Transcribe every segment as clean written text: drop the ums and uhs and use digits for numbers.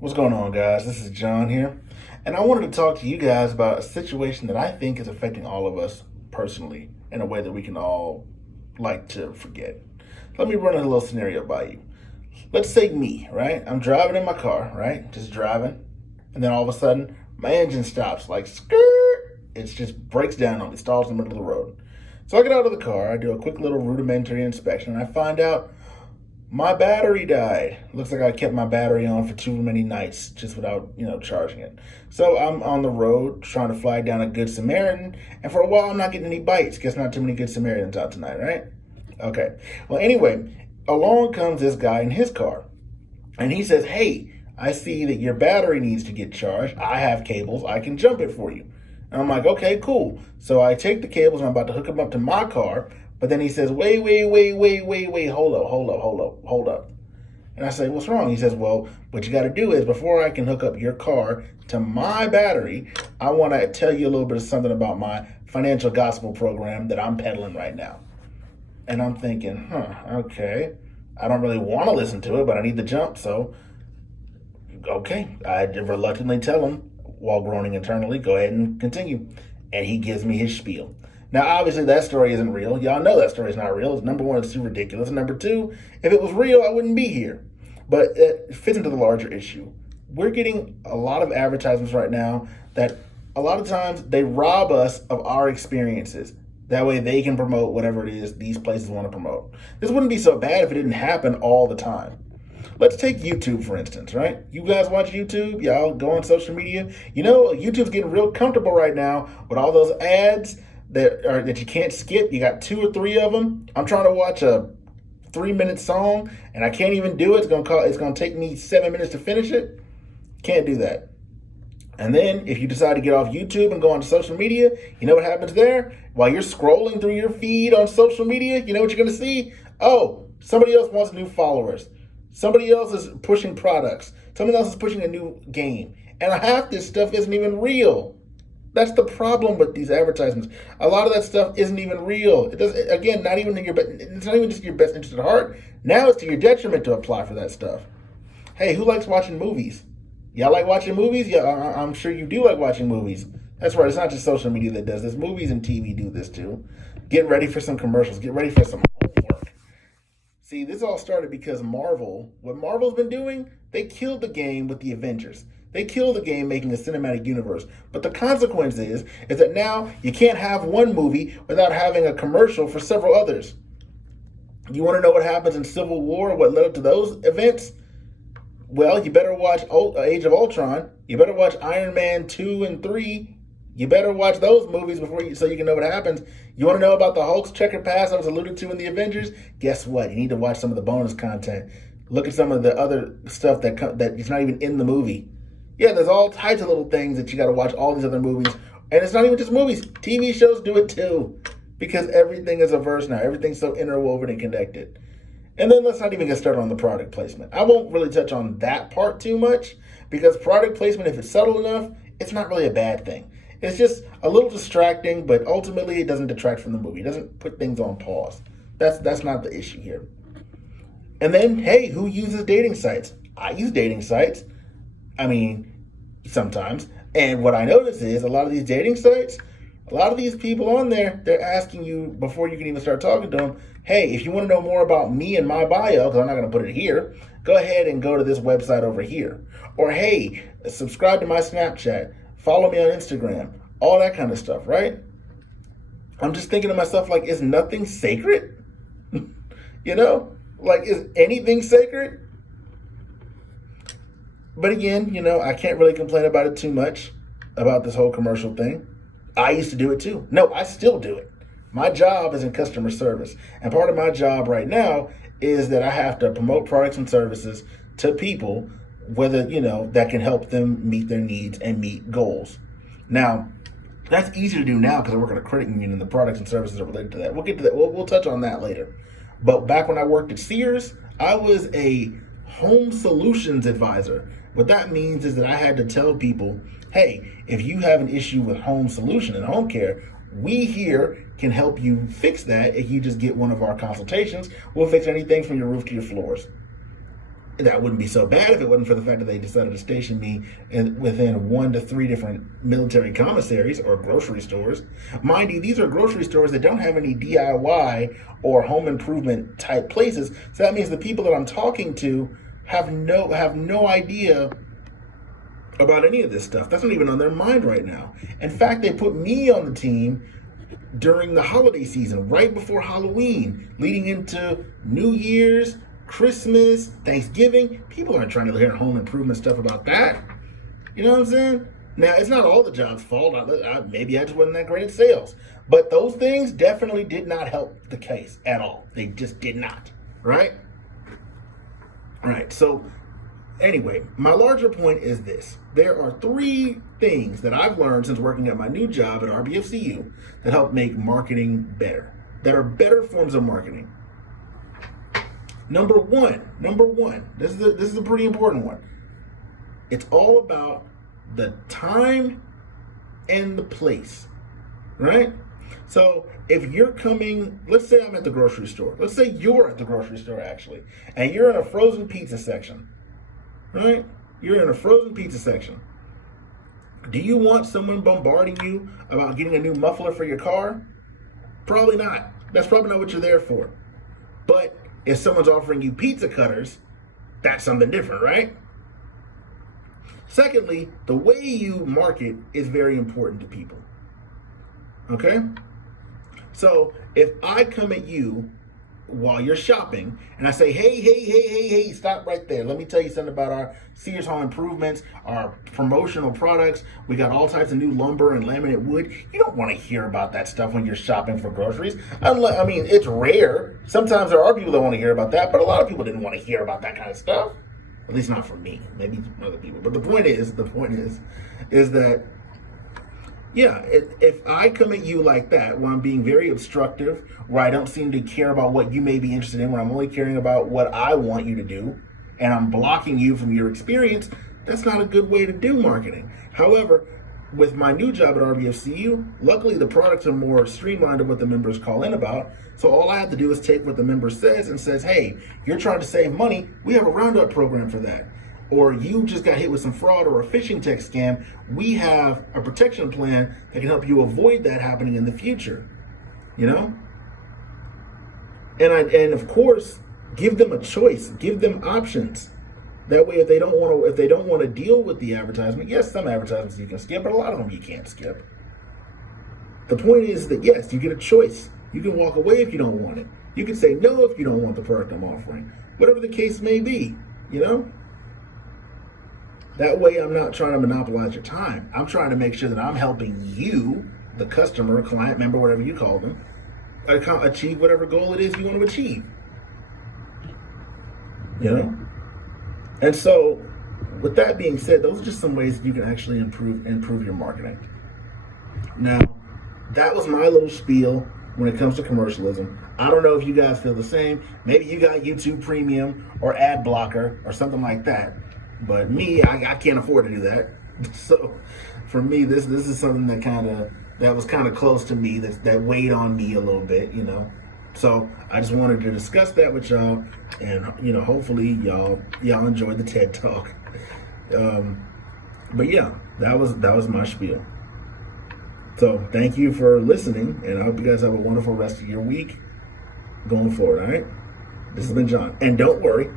What's going on, guys? This is John here, and I wanted to talk to you guys about a situation that I think is affecting all of us personally in a way that we can all like to forget. Let me run a little scenario by you. Let's say me, right? I'm driving in my car, right? Just driving, and then all of a sudden, my engine stops, like skirt. It just breaks down on me, stalls in the middle of the road. So I get out of the car, I do a quick little rudimentary inspection, and I find out my battery died. Looks like I kept my battery on for too many nights just without, charging it. So I'm on the road trying to flag down a good Samaritan, and for a while I'm not getting any bites. Guess not too many good Samaritans out tonight, right? Okay. Well, anyway, along comes this guy in his car, and he says, "Hey, I see that your battery needs to get charged. I have cables. I can jump it for you." And I'm like, "Okay, cool." So I take the cables and I'm about to hook them up to my car, but then he says, wait, hold up. And I say, "What's wrong?" He says, "Well, what you got to do is before I can hook up your car to my battery, I want to tell you a little bit of something about my financial gospel program that I'm peddling right now." And I'm thinking, okay. I don't really want to listen to it, but I need the jump. So, okay. I reluctantly tell him, while groaning internally, "Go ahead and continue." And he gives me his spiel. Now, obviously, that story isn't real. Y'all know that story is not real. Number one, it's too ridiculous. And number two, if it was real, I wouldn't be here. But it fits into the larger issue. We're getting a lot of advertisements right now that a lot of times they rob us of our experiences. That way they can promote whatever it is these places want to promote. This wouldn't be so bad if it didn't happen all the time. Let's take YouTube, for instance, right? You guys watch YouTube? Y'all go on social media? You know, YouTube's getting real comfortable right now with all those ads that you can't skip. You got two or three of them. I'm trying to watch a 3-minute song and I can't even do it. It's gonna take me 7 minutes to finish it. Can't do that. And then if you decide to get off YouTube and go on social media, you know what happens there? While you're scrolling through your feed on social media, you know what you're gonna see? Oh, somebody else wants new followers. Somebody else is pushing products. Someone else is pushing a new game. And half this stuff isn't even real. That's the problem with these advertisements. A lot of that stuff isn't even real. It does again, not even in your it's not even just your best interest at heart. Now it's to your detriment to apply for that stuff. Hey, who likes watching movies? Y'all like watching movies? Yeah, I'm sure you do like watching movies. That's right. It's not just social media that does this. Movies and TV do this too. Get ready for some commercials. Get ready for some homework. See, this all started because what Marvel's been doing, they killed the game with the Avengers. They killed the game making a cinematic universe. But the consequence is that now you can't have one movie without having a commercial for several others. You want to know what happens in Civil War, what led up to those events? Well, you better watch Age of Ultron. You better watch Iron Man 2 and 3. You better watch those movies so you can know what happens. You want to know about the Hulk's checkered past I was alluded to in the Avengers? Guess what? You need to watch some of the bonus content. Look at some of the other stuff that is not even in the movie. Yeah, there's all types of little things that you got to watch all these other movies. And it's not even just movies. TV shows do it too. Because everything is a verse now. Everything's so interwoven and connected. And then let's not even get started on the product placement. I won't really touch on that part too much because product placement, if it's subtle enough, it's not really a bad thing. It's just a little distracting, but ultimately it doesn't detract from the movie. It doesn't put things on pause. That's not the issue here. And then, hey, who uses dating sites? I use dating sites. I mean, sometimes. And what I notice is a lot of these dating sites, a lot of these people on there, they're asking you before you can even start talking to them, "Hey, if you want to know more about me and my bio, because I'm not going to put it here, go ahead and go to this website over here." Or, "Hey, subscribe to my Snapchat, follow me on Instagram," all that kind of stuff, right? I'm just thinking to myself, like, is nothing sacred? You know? Like, is anything sacred? But again, I can't really complain about it too much, about this whole commercial thing. I used to do it too. No, I still do it. My job is in customer service. And part of my job right now is that I have to promote products and services to people, whether, that can help them meet their needs and meet goals. Now, that's easy to do now because I work at a credit union and the products and services are related to that. We'll get to that. We'll touch on that later. But back when I worked at Sears, I was a home solutions advisor. What that means is that I had to tell people, hey, if you have an issue with home solution and home care, we here can help you fix that if you just get one of our consultations. We'll fix anything from your roof to your floors. That wouldn't be so bad if it wasn't for the fact that they decided to station me within 1 to 3 different military commissaries or grocery stores. Mind you, these are grocery stores that don't have any DIY or home improvement type places. So that means the people that I'm talking to have no idea about any of this stuff. That's not even on their mind right now. In fact, they put me on the team during the holiday season, right before Halloween, leading into New Year's, Christmas, Thanksgiving. People aren't trying to hear home improvement stuff about that. You know what I'm saying? Now, it's not all the job's fault. Maybe I just wasn't that great at sales. But those things definitely did not help the case at all. They just did not. Right? All right. So, anyway, my larger point is this. There are 3 things that I've learned since working at my new job at RBFCU that help make marketing better, that are better forms of marketing. Number one, this is a pretty important one. It's all about the time and the place, right? So if you're coming, let's say I'm at the grocery store. Let's say you're at the grocery store, actually, and you're in a frozen pizza section, right? You're in a frozen pizza section. Do you want someone bombarding you about getting a new muffler for your car? Probably not. That's probably not what you're there for. But if someone's offering you pizza cutters, that's something different, right? Secondly, the way you market is very important to people. Okay? So if I come at you while you're shopping and I say, hey, stop right there. Let me tell you something about our Sears Home Improvements, our promotional products. We got all types of new lumber and laminate wood. You don't want to hear about that stuff when you're shopping for groceries. It's rare. Sometimes there are people that want to hear about that, but a lot of people didn't want to hear about that kind of stuff. At least not from me. Maybe other people. But the point is that yeah, if I come at you like that, where I'm being very obstructive, where I don't seem to care about what you may be interested in, where I'm only caring about what I want you to do, and I'm blocking you from your experience, that's not a good way to do marketing. However, with my new job at RBFCU, luckily the products are more streamlined of what the members call in about. So all I have to do is take what the member says and says, hey, you're trying to save money. We have a roundup program for that. Or you just got hit with some fraud or a phishing text scam. We have a protection plan that can help you avoid that happening in the future. You know? And of course, give them a choice, give them options. That way, if they don't want to deal with the advertisement, yes, some advertisements you can skip, but a lot of them you can't skip. The point is that yes, you get a choice. You can walk away if you don't want it. You can say no if you don't want the product I'm offering. Whatever the case may be, you know? That way, I'm not trying to monopolize your time. I'm trying to make sure that I'm helping you, the customer, client, member, whatever you call them, achieve whatever goal it is you want to achieve. You know? And so, with that being said, those are just some ways that you can actually improve your marketing. Now, that was my little spiel when it comes to commercialism. I don't know if you guys feel the same. Maybe you got YouTube Premium or Ad Blocker or something like that. But me, I can't afford to do that. So, for me, this is something that was kind of close to me. That weighed on me a little bit, you know. So I just wanted to discuss that with y'all, and hopefully y'all enjoyed the TED Talk. But yeah, that was my spiel. So thank you for listening, and I hope you guys have a wonderful rest of your week going forward. All right, this has been John, and don't worry.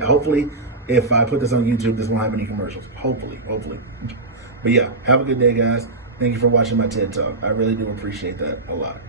Hopefully, if I put this on YouTube, this won't have any commercials. Hopefully. But yeah, have a good day, guys. Thank you for watching my TED Talk. I really do appreciate that a lot.